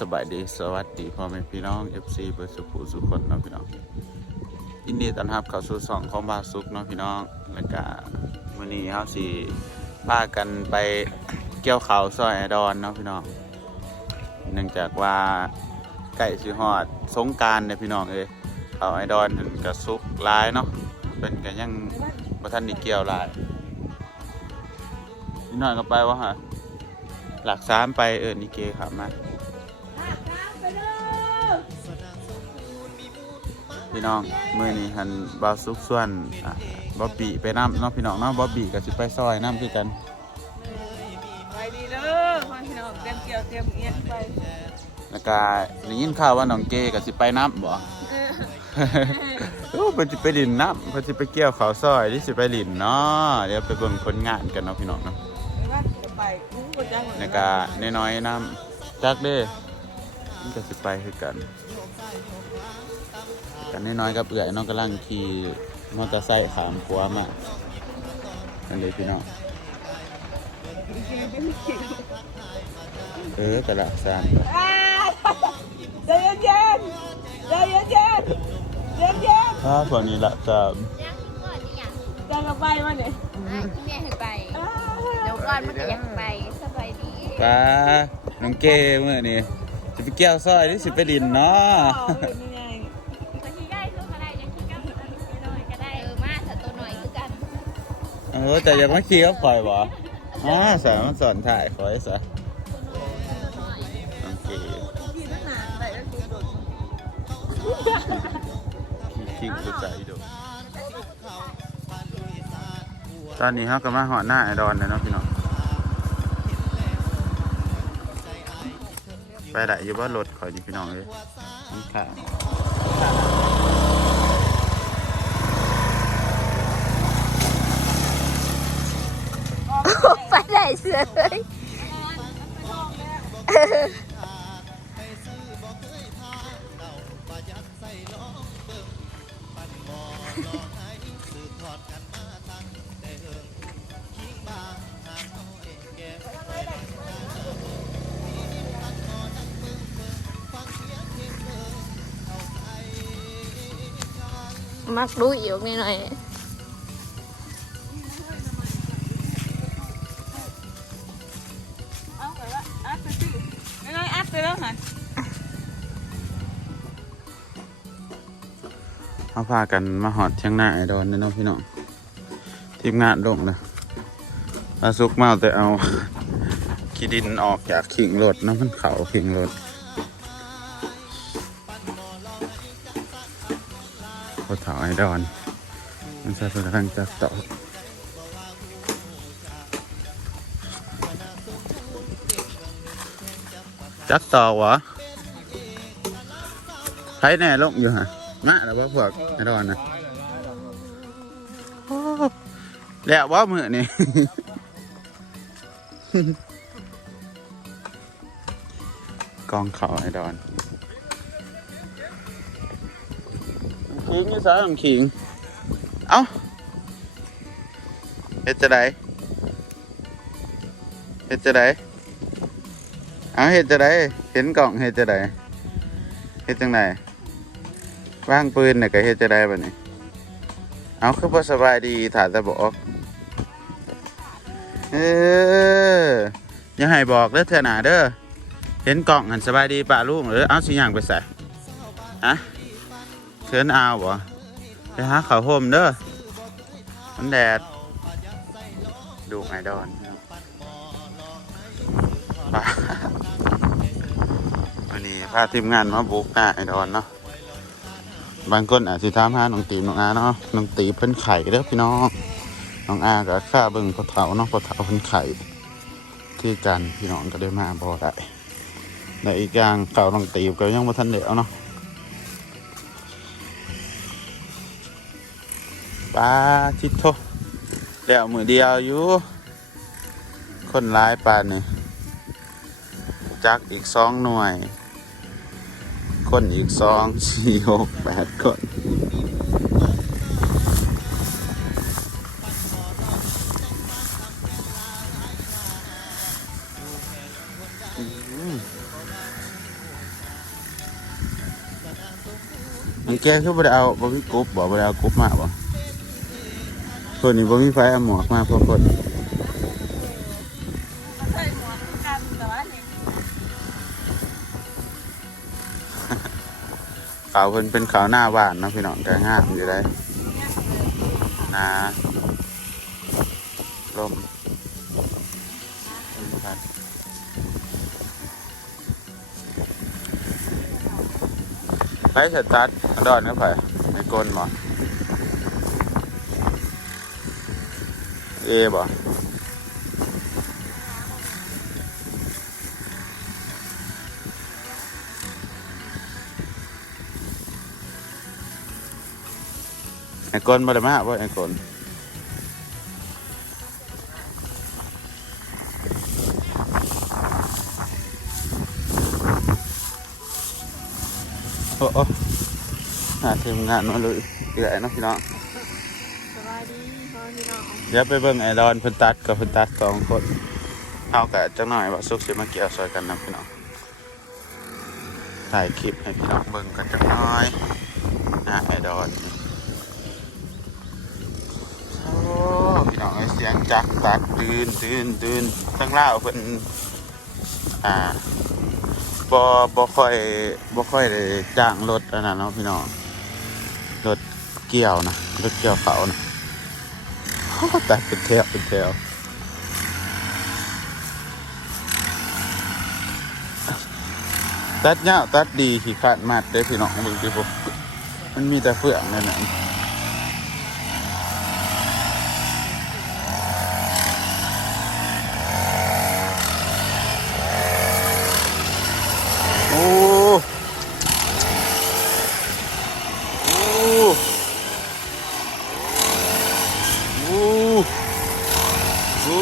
สบายดีสวัสดีพ่อแม่พี่น้อง FC เบอร์สุขุสุขคนเนาะพี่น้องยินดีต้อนรับเข้าสู่สองของบาสุกเนาะพี่น้อง แล้วก็วันนี้เฮาสิพากันไปเกี่ยวข้าซอยไอดอนเนาะพี่น้อง เนื่องจากว่าใกล้สิฮอดสงกรารเนี่ยพี่น้องเอ้ยข้าไอดอนถึงก็สุกหลายเนาะเป็นก็ยังบ่ทันได้เกี่ยวหลายนิดหน่อยก็ไปว่าฮะหลักสามไปเออนิเกครับมา พี่น้องมื่อนี้หันบาวซุกส่วนอะบ๊อบบี้ไปน้ำเน้องพี่น้องเนาะบ๊อบบี้ก็สิไปซอยน้ำคือกันไปดีเด้อพ่อพี่น้องเตรียมเกี่ยวเตรียมเงี้ยไปแล้วก็ได้ยินข่าวว่าน้องเกก็สิไปน้ำบ่เออโอ้เพิ่นสิไปลินน้ำเพิ่นสิไปเกี่ยวข้าวซอยที่สิไปลินเนาะเดี๋ยวไปเบิ่งผลงานกันเนาะพี่น้องเนาะไปบ้านจะไปคุ้มกดจังแล้วก็น้อยๆน้ำจักเด้มันก็สิไปคือกัน กันน้อยๆกับเอื่อยน้องกำลังขี่มอเตอร์ไซค์ขามขัวมาอันนี้พี่น้องเออกระละสามใจเย็นเย็นใจเย็นเย็นเย็นเย็นถ้าพวกนี้ละสามยังก่อนอยากจังกับไปมาเนี่ยอะที่แม่ให้ไปเดี๋ยวก่อนมันก็อยากไปสบายดีป้าน้องเก้เมื่อนี้จะไปเกี่ยวซอยที่สิไปลินเนาะ ออแต่ยังไมาขี่ก็ปล่อยบ่อ๋อสามันสอนถ่ายคอยซะน้อเก้พี่ตั้งนานไปแล้วคือโดคิงสุดใจดูตอนนี้เขาก็มาหอหน้าไอดอนเลยเนาะพี่น้องไปได้อยู่ว่ารถคอยดีพี่น้องเลยข่าว ไปได้ เสือเลยมักดูอีกนิดหน่อย เขาพากันมาหอดเชียงหน้าไอดอนนี่ยเนาะพี่น้องทีมงานลงเลยปลาซุกเมาแต่เอาขี้ดินออกจากขิงรถนะมันเขาขิงรถพอเถาไอดอน มันใช้พลังจักต่อจักต่อวะใครแน่ลงอยู่ฮะ มาแล้วว่าพวกไอ้ดอนนะแล้วว่ามือนี่กองเขาไอ้ดอนขิงนี่สาวของขิง เอ้าเฮ็ดจะไดเฮ็ดจะไดเอาเห็ดจะไดเห็นกล่องเห็ดจะไดเห็ดจังไหน ว่างปืนเนี่ยก็เห็ดจะได้แบบนี้เอาคือพอสบายดีถามแต่บอก เอออย่าให้บอกเด้อเถอะหนาเด้อเห็นกล่องหันสบายดีป่าลูกหรือเอาสิอย่างไปใส่ฮะเชิญเอาบ่ไปหาข้าวโฮมเด้อมันแดดดูไอดอนปาวันนี้พาทีมงานมาบุกหน้าไอดอนเนาะ บางคนอาจจะถามหาน้องตีน้องอาเนาะน้องตีเพิ่นไข่เด้อพี่น้องน้องอาก็ข้าเบิ่งพอเถาเนาะพอเถาเพิ่นไข่คือกันพี่น้องก็ได้มาบ่ได้และอีกอย่างเก่าน้องตีก็ยังบ่ทันเดียวเนาะปลาทิโทแล้วมือเดียวอยู่ คนร้ายปลานนี่จักอีกสองหน่วย คนอีกสองสี่หกแปดคนมันแก้คือบ่ได้เอาบ่มีกบบ่บ่ได้เอากุบมาบ่ตัวนี้บ่มีไฟเอาหมวกมาพอคน ขาวเพิ่นเป็นขาวหน้าบ้านเนาะพี่น้องก็งามอยู่ได้นะลมไปสตาร์ทดอนก็ไปในกลนบ่เอบ่ ไอ้กลบ่ได้มาบ่ไอ้กลโอ้โอ้หาทีมงานมาเลยเอื่อยเนะพี่น้องสบายดีพ่อพี่น้องเดี๋ยวไปเบิ่งไอรอนเพิ่นตัดกับเพิ่นตัดสองคนเอากะจังหน่อยว่าสุกสิมาเกี่ยวซอยกันนะพี่น้องถ่ายคลิปให้พี่น้องเบิ่งกันจังหน่อยนะไอรอนนี่โอ้พี่น้องไอเสียง จักรตัดตื่นตื่นตื่นทั้งเล่าเพิ่นอ่าบ่บ่ค่อยบ่ค่อยได้จ้างรถอันนั้นเนาะพี่น้องรถเกี่ยวนะรถเกี่ยวเขานะตัดเป็นแถวเป็นแถวตัดเงาตัดดีขี้ขาดมัดได้พี่น้องเบิ่งดิผมมันมีแต่เฟืองนั่นน่ะโอ้โอ้ โอ้โอ้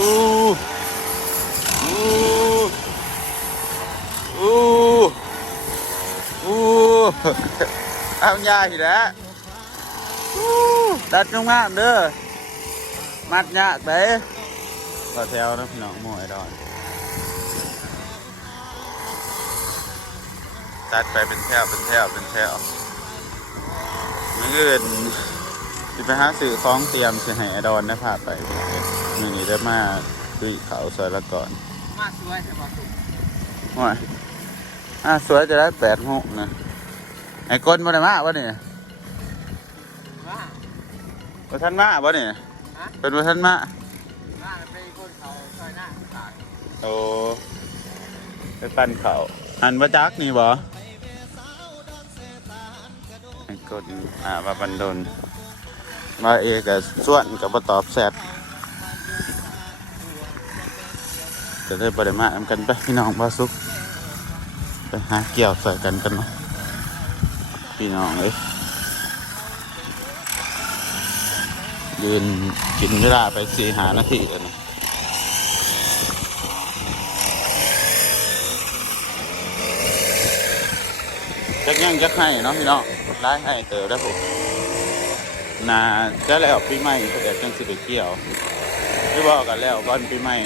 โอ้โอ้โอ้ เอายาอีกแล้วโอ้ดัดงามๆเด้อมัดยากเด้ก็แถวนะพี่น้องหมวยดอนตัดไปเป็นแถวเป็นแถวเป็นแถวนี่คือสิไปหาสื่อคล้องเตรียมสิให้ไอดอนได้พาไปหนึ่งนี้ได้มาคุยเขาซอยละก่อนมาสวยแต่ว่าสุกว่าอะสวยจะได้แปดหกนะ ไอ้ก้นบ่ได้มาวะเนี่ยว่าบ่ทันมาบ่เนี่ยเป็นบ่ทันมาว่าไปคนเขาซอยหน้าตากโอ้ไปปั้นเขาหันมาจักนี่บ่ไอ้ก้นอ่าว่าบันดนมาเอกกับส่วนกับบ่ตอบแซดจะได้บ่ได้มานํกันไปพี่น้องบ่สุกไปหาเกี่ยวใส่กันกันเนาะ พี่น้องเอ้ยยืนกินเวลาไปสี่หานาทีแล้วนะจักยังจักให้เนาะพี่น้องร้ายให้เติบได้ผมนาจะแล้วปีใหม่เขาจะจังสิไปเกี่ยวที่บอกกันแล้วก่อนปีใหม่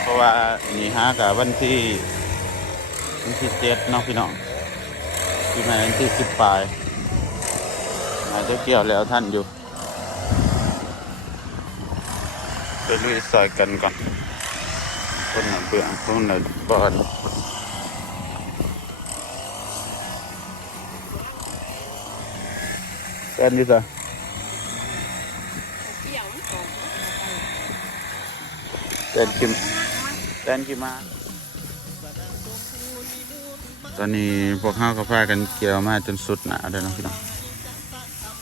เพราะว่านี่ฮะกับวันที่วันที่เจ็ดเน้องพี่น้อง พี่ใหม่วันที่สิบปลายอาจจะเกี่ยวแล้วท่านอยู่ไปลุยซอยกันก่อนคนหนึ่งเปลืองคนหนึ่งบอลกันดีจ้ะเกี่ยวมันกเต้นกิมเต้นกิมมา ตอนนี้พวกเขาก็พากันเกี่ยวมาจนสุดหนาเลยนะพี่น้อง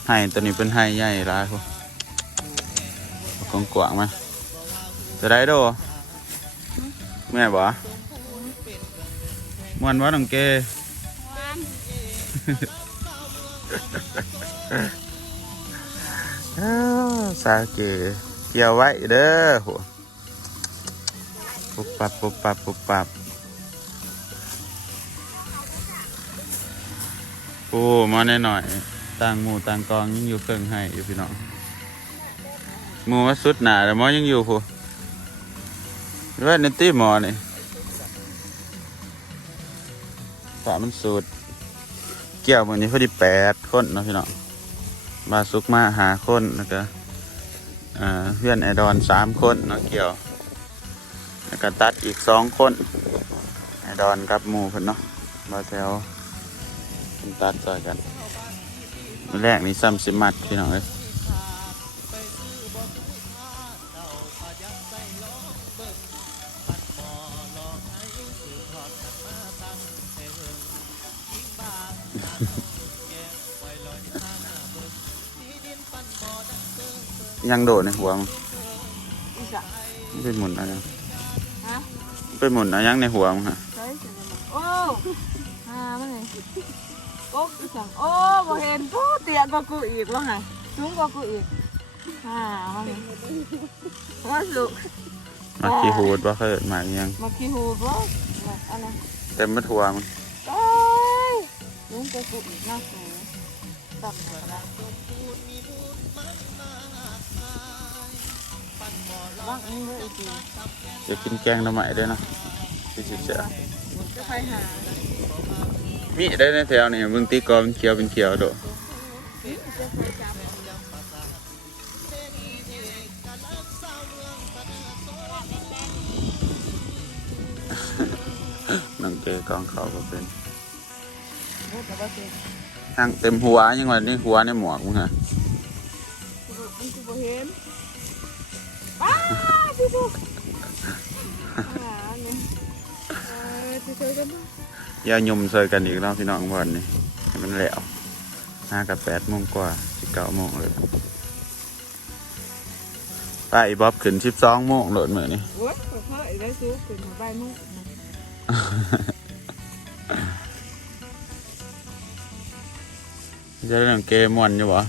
ไห้ตัวนี้เป็นไห้ใหญ่ร้ายพวกกงกวางไหมจะได้โดแม่บ่มวนว่าน้องเกวันอ้าวสาเกเกี่ยวไว้เด้อหัวปุบปับปุบปับปุบปับ โอ้มาแน่หน่อยต่างหมู่ต่างกองยังอยู่เครื่องให้อยู่พี่น้องหมู่ว่าสุดหนาแต่หมอยังอยู่ผู้หรือว่าในตีหมอนี่ฝามันสุด เกี่ยวมือนี้พอดีแปดคนเนาะพี่น้องบาสุกมาหาคนแล้วก็อ่าเพื่อนไอดอนสามคนเนาะเกี่ยว แล้วก็ตัดอีกสองคน ไอดอนกับหมูเพิ่นเนาะบาแถว เพิ่นตัดซอยกันมื้อแรกนี่ซ้ำสิมัดพี่น้องเอ้ยยังโดดในหัวมึงอีสะมันเป็นหมุนอะไรฮะเป็นหมุนอะไรยังในหัวมึงฮะ เห็นผู้เตี้ยกว่ากูอีกว่าไงสูงกว่ากูอีกฮ่ามันไงว่าสุกมาขี้หูดว่าเคยหมากยังมาขี้หูบ่อันนั้นเต็มมาทัวมึงโอ้ยสูงกว่ากูอีกน่าสูงตับหมดแล้วว่างนี้เลยอีกทีจะกินแกงหน้ำใหม่ด้วยเนาะที่สุดเสียจะไปหา มีได้ในแถวนี่มึงตีกอเป็นเขียวเป็นเขียวโดดจะไปจับนังเกกองเขาก็เป็นโอ้แต่ว่าเป็นทั้งเต็มหัวยังไงนี่หัวในหมวกมึงฮะ มันคือบ่เห็นป้าพี่บุ๊กอ่าเนี่ยเออจะเจอกันอยาหยุ่มเซยกันอีกแล้วพี่น้องวันนี้ให้มันแล้วห้ากับแปดโมงกว่าสิบเก้าโมงเลยไปบ๊อบขึ้นสิบสองโมงโหลดมือนี่โอ้ยเพิ่นได้ซื้อเป็นใบมุกจะได้นังเกมวนอยู่บ่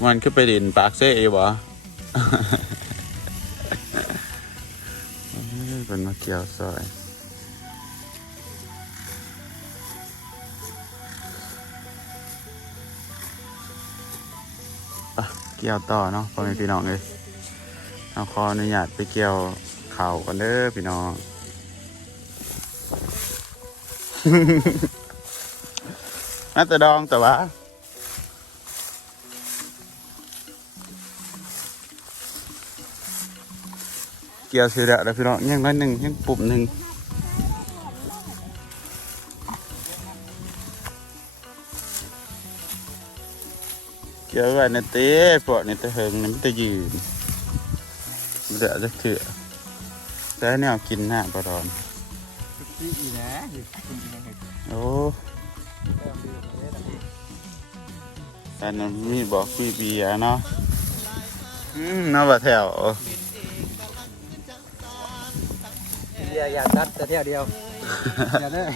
มวนขึ้นไปดินปากเซ่อยู่บ่เอ้ยเป็นมาเกี่ยวซอย เกี่ยวต่อเนาะพ่อแม่พี่น้องเลยเอาขออนุญาตไปเกี่ยวเข่ากันเด้อพี่น้องน่าจะดองแต่ว่าเกี่ยวเสียแล้วพี่น้องยังน้อยหนึ่งยังปุ่มหนึ่ง กี่ยวไว้ในเต้พวกในตะเหิงนี่มันจะยืนมันเดือดจะเถื่อแต่แนวกินหน้าปลาดอนพี่อีนะโอ้แต่นั้นมีบอกมีเบียร์เนาะอืมเนาะบ่แถวอย่าอย่าตัดแต่เที่ยวเดียวอย่าเลย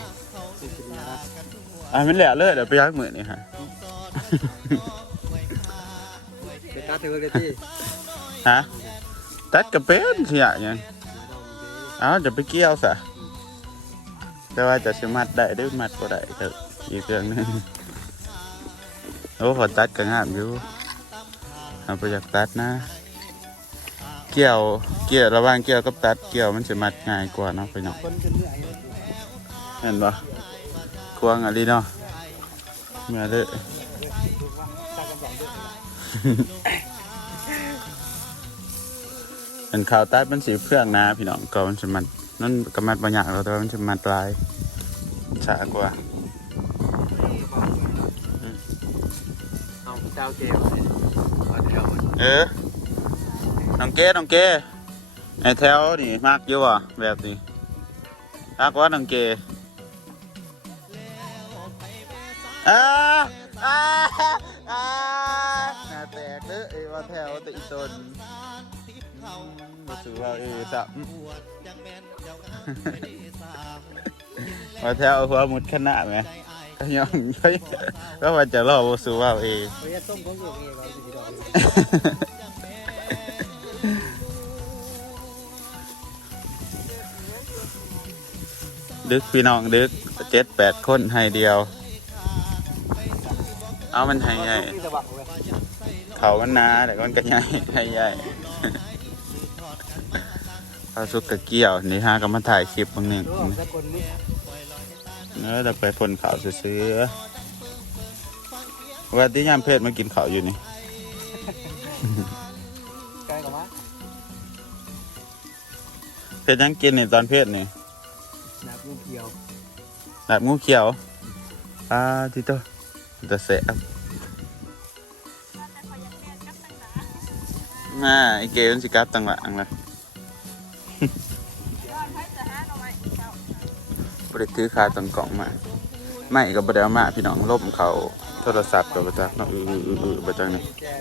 อะมันแหละเลยเดี๋ยวไปยักมือนี่ฮะไป ตัดเถอะเลยที่ฮะตัดกระเป็นเสียยังเอาจะไปเกี่ยวซะแต่ว่าจะสมัดได้ได้มัดก็ได้แต่อีกเรื่องนึงโอ้พอตัดก็งามอยู่เอาไปอยากตัดนะ เกี่ยวเกี่ยวระหว่างเกี่ยวกับตัดเกี่ยวมันจะมัดง่ายกว่าเนาะไปเนาะคนเป็นเมื่อยเห็นปะควงอะไรเนาะเมื่อเลย เป็นข่าวใต้เป็นสีเพื่องนะ พี่น้องก็มันจะมันนั่นก็มัดบางอย่างเราแต่ว่ามันจะมัดลายช้ากว่าเอาเจ้าเกลเออน้องเก้น้องเก้ไอแถวนี่มากอยู่อะแบบนี้มากกว่าน้องเก้อ้าอ้าอ้านาแตกเด้อไอ้ว่าแถวแตอีตน มาสู่ว่าเออสับว่าแถวเอาหัวมุดขนาดไหมก็ยอมไปก็ว่าจะรอว่าสู่ว่าเอเฮ้ยต้มของกูเองเราสิดอกดึกพี่น้องดึกเจ็ดแปดคนให้เดียว เอามันให้ใหญ่ที่ตะบักเลยเขามันหนาแต่มันก็ใหญ่ให้ใหญ่ เอาสุกกะเกี่ยว นี่ฮะก็มาถ่ายคลิปบางหนึ่งรู้ว่าสักคนนี้เนื้อจะไปพ่นขาวซื้อว่าที่ยามเพศมากินข้าวอยู่นี่ไกลกว่ามาเพศยังกินนี่ตอนเพศนี่หนักลูกเขียวแบบงูเขียว อ่าทีโตจะเสะน่าไอเกลมันสิกัดตังหลังละ บริถือคาตังกล่องมาไม่ก็บไดเอามาพี่น้องลบเขาโทรศัพท์กับประจักเนาะอืออืออืออือประจักนี่แก่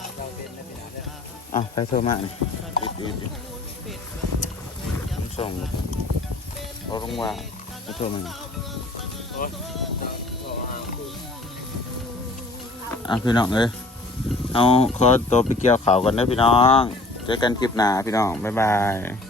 ะเราเป็นนะพี่น้องเด้ออ้าวใครโทรมานี่ผมส่งเอาลงว่าใครโทรมาอะพี่น้องเอ้ยเอาขอตัวไปเกี่ยวเขาวกันนะพี่น้อง จอกันคลิปหน้าพี่น้อง บ๊ายบาย